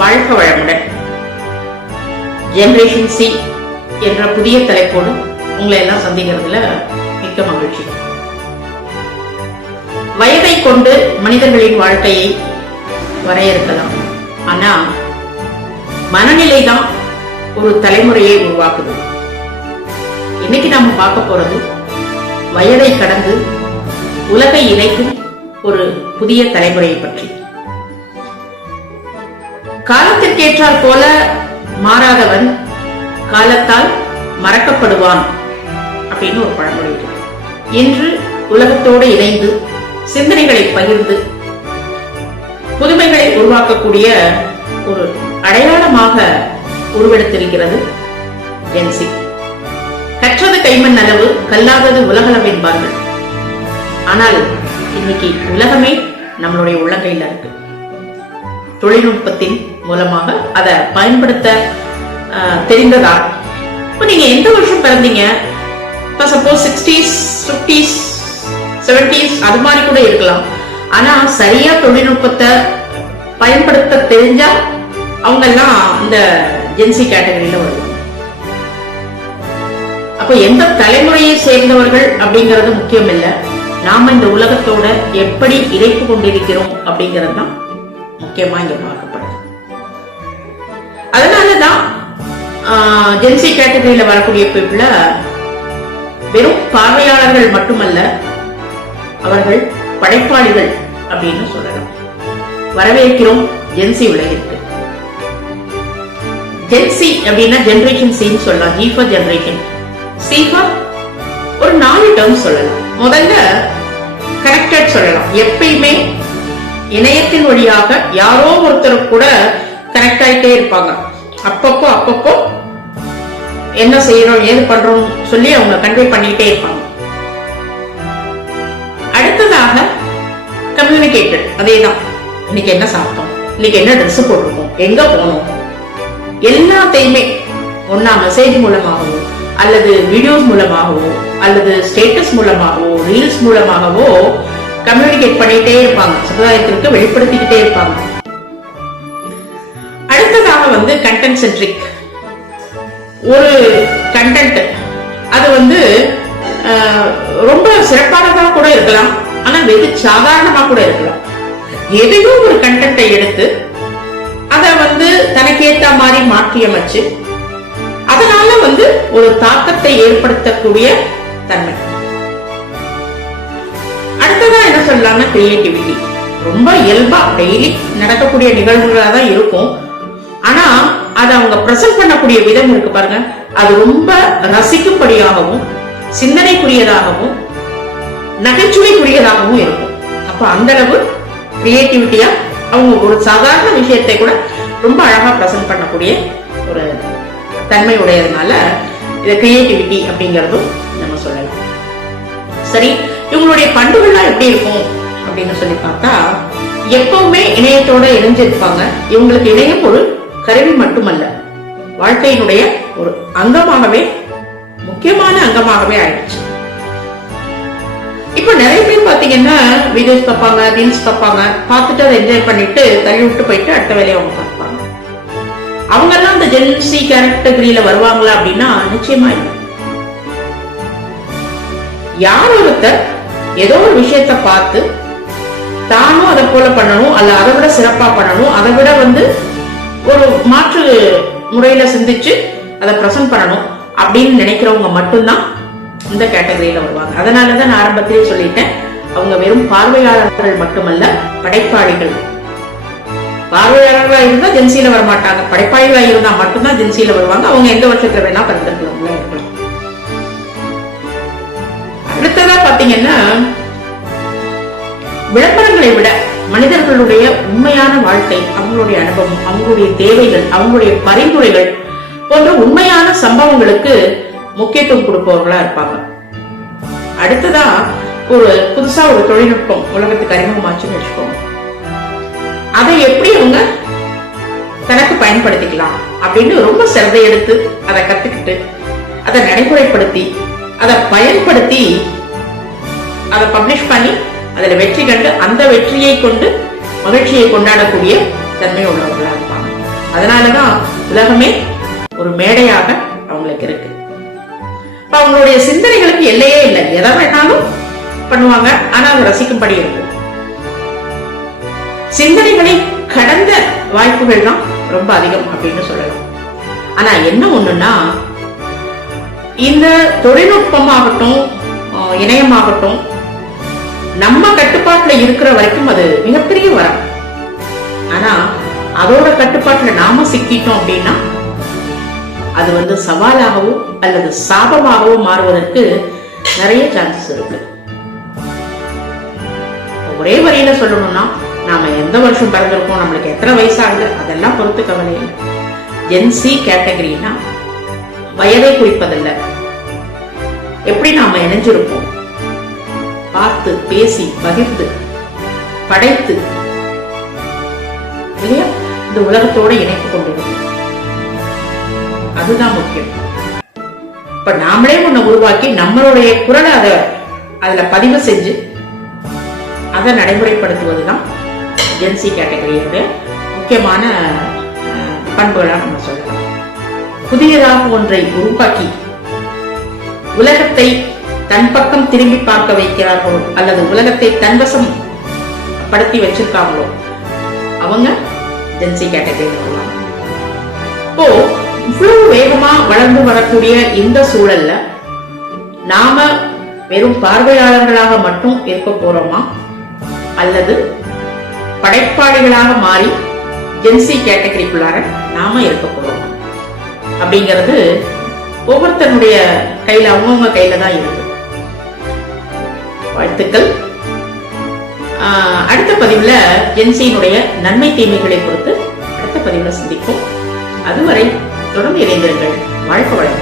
வாழ்க வளமுடன். Generation C என்ற புதிய தலைப்போடு உங்களை எல்லாம் சந்திக்கிறதுல மிக்க மகிழ்ச்சி. வயதை கொண்டு மனிதர்களின் வாழ்க்கையை வரையறுக்கலாம். ஆனா மனநிலை தான் ஒரு தலைமுறையை உருவாக்குது. இன்னைக்கு நாம பார்க்க போறது வயதை கடந்து உலகை இணைக்கும் ஒரு புதிய தலைமுறையை பற்றி. காலத்திற்கேற்றால் போல மாறாதவன் காலத்தால் மறக்கப்படுவான் அப்படின்னு ஒரு பழமொழி இருக்கு. இன்று உலகத்தோடு இணைந்து சிந்தனைகளை பகிர்ந்து புதுமைகளை உருவாக்கக்கூடிய ஒரு அடையாளமாக உருவெடுத்திருக்கிறது ஜென்சி. கற்றது கைமண் அளவு, கல்லாதது உலகளவு என்பார்கள். ஆனால் இன்னைக்கு உலகமே நம்மளுடைய உள்ளங்கையில் இருக்கு. தொழில்நுட்பத்தின் மூலமாக அதை பயன்படுத்த தெரிந்ததா? இப்ப நீங்க எந்த வருஷம் பிறந்தீங்க? இப்ப சப்போஸ் 60s, 50s, 70s அது மாதிரி கூட இருக்கலாம். ஆனா சரியா தொழில்நுட்பத்தை பயன்படுத்த தெரிஞ்சா அவங்க எல்லாம் இந்த ஜென்சி கேட்டகரியில வருவாங்க. அப்ப எந்த தலைமுறையை சேர்ந்தவர்கள் அப்படிங்கறது முக்கியம் இல்ல, நாம இந்த உலகத்தோட எப்படி இணைப்பு கொண்டிருக்கிறோம் அப்படிங்கிறது தான் முக்கியமா இங்க பார்க்கப்படுது. அதனாலதான் ஜென்சி கேட்டகரியில வரக்கூடிய பீப்புள வெறும் பார்வையாளர்கள் மட்டுமல்ல, அவர்கள் படைப்பாளிகள் அப்படின்னு சொல்லலாம். வரவேற்கிறோம் ஜென்சி உலகிற்கு. ஜென்சி அப்படின்னா ஜெனரேஷன் சின்னு சொல்லலாம். G for generation, C for ஒரு 4 டேர்ம் சொல்லலாம். முதல்ல கனெக்டட் சொல்லலாம். எப்பயுமே இணையத்தின் வழியாக யாரோ ஒருத்தர் கூட கனெக்ட் ஆயிட்டே இருப்பாங்க. அப்பப்போ என்ன செய்யறோம் ஏது பண்றோம் சொல்லி அவங்க கன்வே பண்ணிட்டே இருப்பாங்க. அடுத்ததாக கம்யூனிகேட்டட். அதேதான், இன்னைக்கு என்ன சாப்பிட்டோம், இன்னைக்கு என்ன ட்ரெஸ் போட்டிருக்கோம், எங்க போனோம், எல்லாத்தையுமே ஒன்னா மெசேஜ் மூலமாகவோ அல்லது வீடியோஸ் மூலமாகவோ அல்லது ஸ்டேட்டஸ் மூலமாகவோ ரீல்ஸ் மூலமாகவோ கம்யூனிகேட் பண்ணிட்டே இருப்பாங்க, சமுதாயத்திற்கு வெளிப்படுத்திக்கிட்டே இருப்பாங்க. அடுத்ததாக கண்டென்ட் சென்ட்ரிக். ஒரு கண்டென்ட் அது ரொம்ப சிறப்பானதா கூட இருக்கலாம், ஆனா வெகு சாதாரணமா கூட இருக்கலாம். எதையோ ஒரு கண்டென்ட்டை எடுத்து அதை தனக்கேற்ற மாதிரி மாற்றி அமைச்சு அதனால ஒரு தாக்கத்தை ஏற்படுத்தக்கூடிய தன்மை. அடுத்ததா என்ன சொல்லலாம்னா கிரியேட்டிவிட்டி. ரொம்ப இயல்பா டெய்லி நடக்கக்கூடிய நிகழ்வுகளா தான் இருக்கும், ஆனா அதை அவங்க பிரசன்ட் பண்ணக்கூடிய விதம் இருக்கு பாருங்க, அது ரொம்ப ரசிக்கும்படியாகவும் சிந்தனைக்குரியதாகவும் நகைச்சுவைக்குரியதாகவும் இருக்கும். அப்ப அந்த அளவு கிரியேட்டிவிட்டியா அவங்க ஒரு சாதாரண விஷயத்தை கூட ரொம்ப அழகா பிரசன்ட் பண்ணக்கூடிய ஒரு தன்மை உடையதுனால இத கிரியேட்டிவிட்டி அப்படிங்கறதும் நம்ம சொல்லலாம். சரி, இவங்களுடைய பண்புகள்லாம் எப்படி இருக்கும் அப்படின்னு சொல்லி பார்த்தா, எப்பவுமே இணையத்தோட இணைஞ்சிருப்பாங்க. இவங்களுக்கு இணையம் ஒரு கருவி மட்டுமல்ல, வாழ்க்கையினுடைய ஒரு அங்கமாகவே, முக்கியமான அங்கமாகவே ஆயிடுச்சு. இப்ப நிறைய பேர் பாத்தீங்கன்னா வீடியோஸ் பார்ப்பாங்க, ரீல்ஸ் பார்ப்பாங்க, பார்த்துட்டு அதை என்ஜாய் பண்ணிட்டு தள்ளி விட்டு போயிட்டு அடுத்த வேலையை அவங்க பார்ப்பாங்க. அவங்க எல்லாம் இந்த ஜென்சி கேட்டகரியில வருவாங்களா அப்படின்னா நிச்சயமா இல்லை. யார் ஒருத்தர் ஏதோ ஒரு விஷயத்த பார்த்து தானும் அதை போல பண்ணணும், அல்ல அதை விட சிறப்பா பண்ணணும், அதை விட ஒரு மாற்று முறையில சிந்திச்சு அதை பிரசன்ட் பண்ணணும் அப்படின்னு நினைக்கிறவங்க மட்டும்தான் இந்த கேட்டகரியில வருவாங்க. அதனாலதான் நான் ஆரம்பத்திலே சொல்லிட்டேன், அவங்க வெறும் பார்வையாளர்கள் மட்டுமல்ல, படைப்பாளிகள். பார்வையாளர்களா இருந்தா ஜென்சியில வரமாட்டாங்க, படைப்பாளிகளா இருந்தா மட்டும்தான் ஜென்சியில வருவாங்க. அவங்க எந்த வருஷத்துல வேணா பிறந்திருக்கலாம். அடுத்ததா பாத்தீங்கன்னா, விளம்பரங்களை விட மனிதர்களுடைய உண்மையான வாழ்க்கை, அவங்களுடைய அனுபவம், அவங்களுடைய தேவைகள், அவங்களுடைய பரிந்துரைகள் போன்ற உண்மையான சம்பவங்களுக்கு முக்கியத்துவம் கொடுப்பவர்களா இருப்பாங்க. அடுத்ததா புதுசா ஒரு தொழில்நுட்பம் உலகத்துக்கு அறிமுகமாச்சுன்னு வச்சுக்கோங்க, அதை எப்படி அவங்க தனக்கு பயன்படுத்திக்கலாம் அப்படின்னு ரொம்ப சிரதை எடுத்து அதை கத்துக்கிட்டு அதை நடைமுறைப்படுத்தி அதை பயன்படுத்தி அதை பப்ளிஷ் பண்ணி அதுல வெற்றி கண்டு அந்த வெற்றியை கொண்டு மகிழ்ச்சியை கொண்டாடக்கூடிய தன்மை உள்ளவர்களா இருப்பாங்க. அதனாலதான் உலகமே ஒரு மேடையாக அவங்களுக்கு இருக்கு. இப்ப அவங்களுடைய சிந்தனைகளுக்கு எல்லையே இல்லை, எதை வேணாலும் பண்ணுவாங்க. ஆனா அது ரசிக்கும்படி இருக்கும். சிந்தனைகளை கடந்த வாய்ப்புகள் தான் ரொம்ப அதிகம் அப்படின்னு சொல்லலாம். ஆனா என்ன ஒண்ணுன்னா, இந்த தொழில்நுட்பமாகட்டும் இணையமாகட்டும் நம்ம கட்டுப்பாட்டுல இருக்கிற வரைக்கும் அது மிகப்பெரிய வரம். ஆனா அதோட கட்டுப்பாட்டுல நாம சிக்கிட்டோம் அப்படின்னா அது சவாலாகவோ அல்லது சாபமாகவோ மாறுவதற்கு நிறைய சான்சஸ் இருக்கு. ஒரே வரியில சொல்லணும்னா, நாம எந்த வருஷம் பிறந்திருக்கோம், நம்மளுக்கு எத்தனை வயசாகுது, அதெல்லாம் பொறுத்து கவலை இல்லை. ஜென்சி கேட்டகரினா வயதை குறிப்பதில்ல, எப்படி நாம இணைஞ்சிருப்போம், பார்த்து பேசி பகிர்ந்து படைத்து இல்லையா இந்த உலகத்தோட இணைப்பு கொண்டிருக்கும். அதுதான் முக்கியம். இப்ப நாமளே ஒண்ணு உருவாக்கி நம்மளுடைய குரலை அதுல பதிவு செஞ்சு அதை நடைமுறைப்படுத்துவதுதான் ஜென்சி கேட்டகரியோட முக்கியமான பண்புகளா நம்ம சொல்லலாம். புதியதாக ஒன்றை உருவாக்கி உலகத்தை தன் பக்கம் திரும்பி பார்க்க வைக்கிறார்களோ அல்லது உலகத்தை தன்வசம் படுத்தி வச்சிருக்காங்களோ அவங்க ஜென்சி கேட்டகரியில் வருவாங்க. இப்போ இவ்வளவு வேகமா வளர்ந்து வரக்கூடிய இந்த சூழல்ல நாம வெறும் பார்வையாளர்களாக மட்டும் இருக்க போறோமா அல்லது படைப்பாளிகளாக மாறி ஜென்சி கேட்டகரிக்குள்ளார நாம இருக்க போறோமா அப்படிங்கிறது ஒவ்வொருத்தருடைய கையில, அவங்கவுங்க கையில தான் இருக்கு. வாழ்த்துக்கள். அடுத்த பதிவுல ஜென்சியினுடைய நன்மை தீமைகளை பொறுத்து அடுத்த பதிவுல சந்திப்போம். அதுவரை தொடர்ந்து இணைந்திருங்கள். வாழ்க்கை வளம்.